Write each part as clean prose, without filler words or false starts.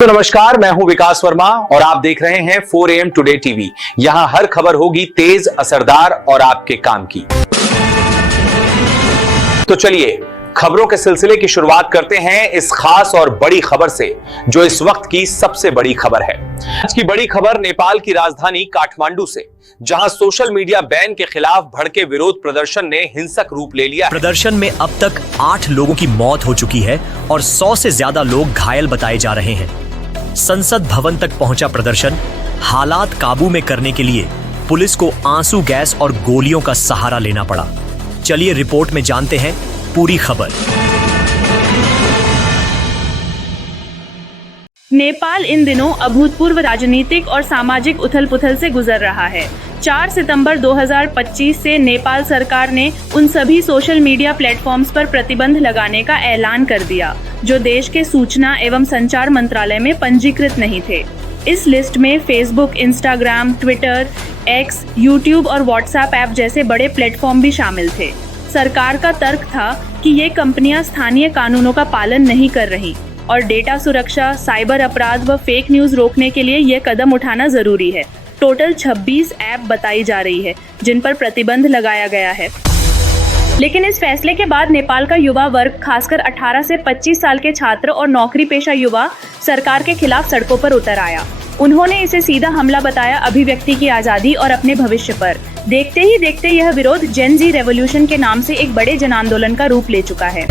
तो नमस्कार, मैं हूं विकास वर्मा और आप देख रहे हैं 4 AM टुडे टीवी। यहां हर खबर होगी तेज, असरदार और आपके काम की। तो चलिए खबरों के सिलसिले की शुरुआत करते हैं इस खास और बड़ी खबर से, जो इस वक्त की सबसे बड़ी खबर है। आज की बड़ी खबर नेपाल की राजधानी काठमांडू से, जहां सोशल मीडिया बैन के खिलाफ भड़के विरोध प्रदर्शन ने हिंसक रूप ले लिया। प्रदर्शन में अब तक 8 लोगों की मौत हो चुकी है और 100 से ज्यादा लोग घायल बताए जा रहे हैं। संसद भवन तक पहुंचा प्रदर्शन। हालात काबू में करने के लिए पुलिस को आंसू गैस और गोलियों का सहारा लेना पड़ा। चलिए रिपोर्ट में जानते हैं पूरी खबर। नेपाल इन दिनों अभूतपूर्व राजनीतिक और सामाजिक उथल-पुथल से गुजर रहा है। 4 सितंबर 2025 से नेपाल सरकार ने उन सभी सोशल मीडिया प्लेटफॉर्म्स पर प्रतिबंध लगाने का ऐलान कर दिया जो देश के सूचना एवं संचार मंत्रालय में पंजीकृत नहीं थे। इस लिस्ट में Facebook, Instagram, Twitter, x, YouTube और व्हाट्सएप ऐप जैसे बड़े प्लेटफॉर्म भी शामिल थे। सरकार का तर्क था कि ये कंपनियां स्थानीय कानूनों का पालन नहीं कर रही और डेटा सुरक्षा, साइबर अपराध व फेक न्यूज रोकने के लिए ये कदम उठाना जरूरी है। टोटल 26 ऐप बताई जा रही है जिन पर प्रतिबंध लगाया गया है। लेकिन इस फैसले के बाद नेपाल का युवा वर्ग, खासकर 18 से 25 साल के छात्र और नौकरी पेशा युवा सरकार के खिलाफ सड़कों पर उतर आया। उन्होंने इसे सीधा हमला बताया अभिव्यक्ति की आजादी और अपने भविष्य पर। देखते ही देखते यह विरोध जेन जी रेवोल्यूशन के नाम से एक बड़े जन आंदोलन का रूप ले चुका है।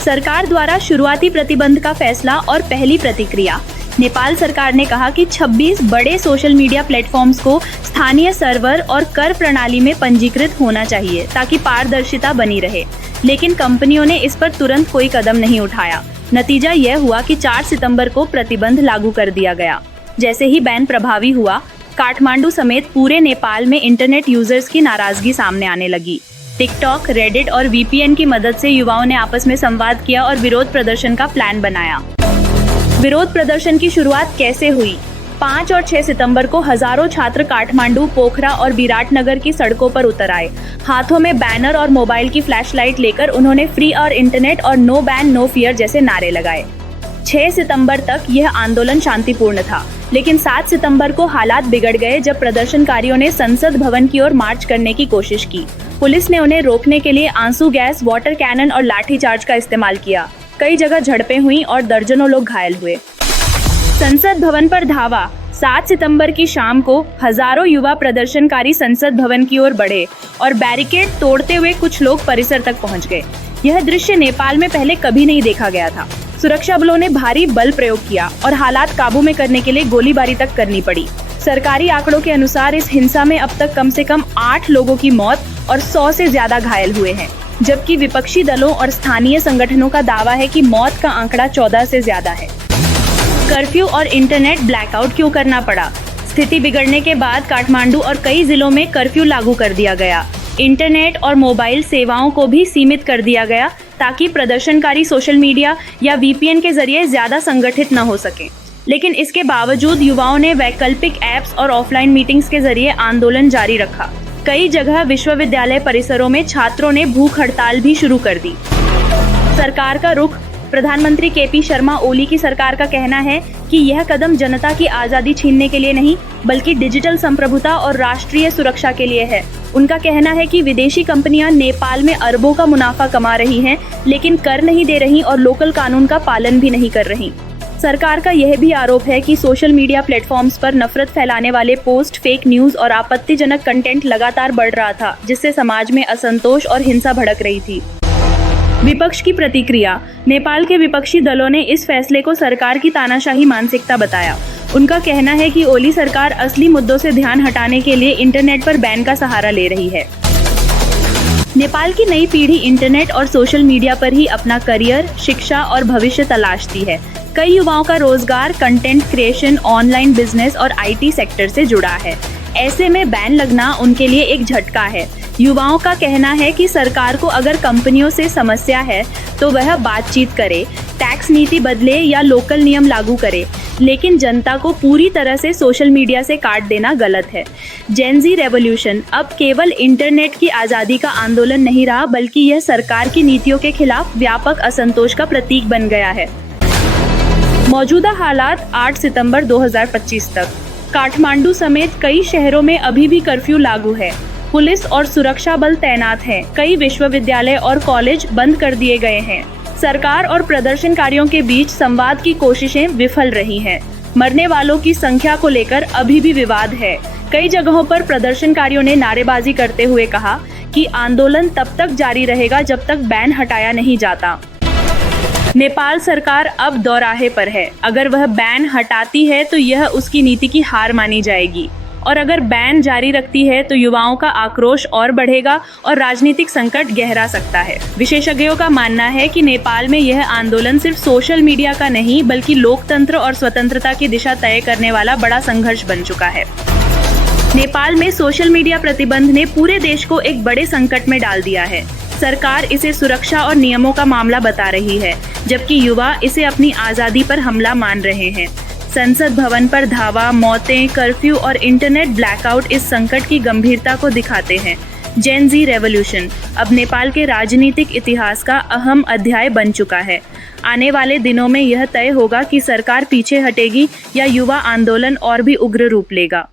सरकार द्वारा शुरुआती प्रतिबंध का फैसला और पहली प्रतिक्रिया। नेपाल सरकार ने कहा कि 26 बड़े सोशल मीडिया प्लेटफॉर्म्स को स्थानीय सर्वर और कर प्रणाली में पंजीकृत होना चाहिए ताकि पारदर्शिता बनी रहे। लेकिन कंपनियों ने इस पर तुरंत कोई कदम नहीं उठाया। नतीजा यह हुआ कि 4 सितंबर को प्रतिबंध लागू कर दिया गया। जैसे ही बैन प्रभावी हुआ, काठमांडू समेत पूरे नेपाल में इंटरनेट यूजर्स की नाराजगी सामने आने लगी। टिकटॉक, रेडिट और VPN की मदद से युवाओं ने आपस में संवाद किया और विरोध प्रदर्शन का प्लान बनाया। विरोध प्रदर्शन की शुरुआत कैसे हुई? 5 और 6 सितंबर को हजारों छात्र काठमांडू, पोखरा और विराटनगर की सड़कों पर उतर आए। हाथों में बैनर और मोबाइल की फ्लैशलाइट लेकर उन्होंने फ्री और इंटरनेट और नो बैन नो फियर जैसे नारे लगाए। 6 सितंबर तक यह आंदोलन शांतिपूर्ण था, लेकिन 7 सितंबर को हालात बिगड़ गए जब प्रदर्शनकारियों ने संसद भवन की ओर मार्च करने की कोशिश की। पुलिस ने उन्हें रोकने के लिए आंसू गैस, वाटर कैनन और लाठीचार्ज का इस्तेमाल किया। कई जगह झड़पें हुई और दर्जनों लोग घायल हुए। संसद भवन पर धावा। 7 सितंबर की शाम को हजारों युवा प्रदर्शनकारी संसद भवन की ओर बढ़े और बैरिकेड तोड़ते हुए कुछ लोग परिसर तक पहुंच गए। यह दृश्य नेपाल में पहले कभी नहीं देखा गया था। सुरक्षा बलों ने भारी बल प्रयोग किया और हालात काबू में करने के लिए गोलीबारी तक करनी पड़ी। सरकारी आंकड़ों के अनुसार इस हिंसा में अब तक कम से कम 8 लोगों की मौत और 100 से ज्यादा घायल हुए हैं, जबकि विपक्षी दलों और स्थानीय संगठनों का दावा है कि मौत का आंकड़ा 14 से ज्यादा है। कर्फ्यू और इंटरनेट ब्लैकआउट क्यों करना पड़ा? स्थिति बिगड़ने के बाद काठमांडू और कई जिलों में कर्फ्यू लागू कर दिया गया। इंटरनेट और मोबाइल सेवाओं को भी सीमित कर दिया गया ताकि प्रदर्शनकारी सोशल मीडिया या VPN के जरिए ज्यादा संगठित न हो सके। लेकिन इसके बावजूद युवाओं ने वैकल्पिक ऐप्स और ऑफलाइन मीटिंग्स के जरिए आंदोलन जारी रखा। कई जगह विश्वविद्यालय परिसरों में छात्रों ने भूख हड़ताल भी शुरू कर दी। सरकार का रुख। प्रधानमंत्री KP शर्मा ओली की सरकार का कहना है कि यह कदम जनता की आजादी छीनने के लिए नहीं, बल्कि डिजिटल संप्रभुता और राष्ट्रीय सुरक्षा के लिए है। उनका कहना है कि विदेशी कंपनियां नेपाल में अरबों का मुनाफा कमा रही हैं, लेकिन कर नहीं दे रही और लोकल कानून का पालन भी नहीं कर रही। सरकार का यह भी आरोप है कि सोशल मीडिया प्लेटफॉर्म्स पर नफरत फैलाने वाले पोस्ट, फेक न्यूज और आपत्तिजनक कंटेंट लगातार बढ़ रहा था, जिससे समाज में असंतोष और हिंसा भड़क रही थी। विपक्ष की प्रतिक्रिया। नेपाल के विपक्षी दलों ने इस फैसले को सरकार की तानाशाही मानसिकता बताया। उनका कहना है कि ओली सरकार असली मुद्दों से ध्यान हटाने के लिए इंटरनेट पर बैन का सहारा ले रही है। नेपाल की नई पीढ़ी इंटरनेट और सोशल मीडिया पर ही अपना करियर, शिक्षा और भविष्य तलाशती है। कई युवाओं का रोजगार कंटेंट क्रिएशन, ऑनलाइन बिजनेस और IT सेक्टर से जुड़ा है। ऐसे में बैन लगना उनके लिए एक झटका है। युवाओं का कहना है कि सरकार को अगर कंपनियों से समस्या है तो वह बातचीत करे, टैक्स नीति बदले या लोकल नियम लागू करे, लेकिन जनता को पूरी तरह से सोशल मीडिया से काट देना गलत है। जेन जी रेवोल्यूशन अब केवल इंटरनेट की आज़ादी का आंदोलन नहीं रहा, बल्कि यह सरकार की नीतियों के खिलाफ व्यापक असंतोष का प्रतीक बन गया है। मौजूदा हालात 8 सितंबर 2025 तक। काठमांडू समेत कई शहरों में अभी भी कर्फ्यू लागू है। पुलिस और सुरक्षा बल तैनात हैं। कई विश्वविद्यालय और कॉलेज बंद कर दिए गए हैं। सरकार और प्रदर्शनकारियों के बीच संवाद की कोशिशें विफल रही हैं। मरने वालों की संख्या को लेकर अभी भी विवाद है। कई जगहों पर प्रदर्शनकारियों ने नारेबाजी करते हुए कहा कि आंदोलन तब तक जारी रहेगा जब तक बैन हटाया नहीं जाता। नेपाल सरकार अब दोराहे पर है। अगर वह बैन हटाती है तो यह उसकी नीति की हार मानी जाएगी, और अगर बैन जारी रखती है तो युवाओं का आक्रोश और बढ़ेगा और राजनीतिक संकट गहरा सकता है। विशेषज्ञों का मानना है कि नेपाल में यह आंदोलन सिर्फ सोशल मीडिया का नहीं बल्कि लोकतंत्र और स्वतंत्रता की दिशा तय करने वाला बड़ा संघर्ष बन चुका है। नेपाल में सोशल मीडिया प्रतिबंध ने पूरे देश को एक बड़े संकट में डाल दिया है। सरकार इसे सुरक्षा और नियमों का मामला बता रही है, जबकि युवा इसे अपनी आजादी पर हमला मान रहे हैं। संसद भवन पर धावा, मौतें, कर्फ्यू और इंटरनेट ब्लैकआउट इस संकट की गंभीरता को दिखाते हैं। जेन ज़ी रेवोल्यूशन अब नेपाल के राजनीतिक इतिहास का अहम अध्याय बन चुका है। आने वाले दिनों में यह तय होगा कि सरकार पीछे हटेगी या युवा आंदोलन और भी उग्र रूप लेगा।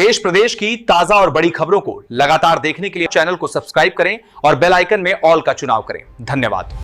देश प्रदेश की ताजा और बड़ी खबरों को लगातार देखने के लिए चैनल को सब्सक्राइब करें और बेल आइकन में ऑल का चुनाव करें। धन्यवाद।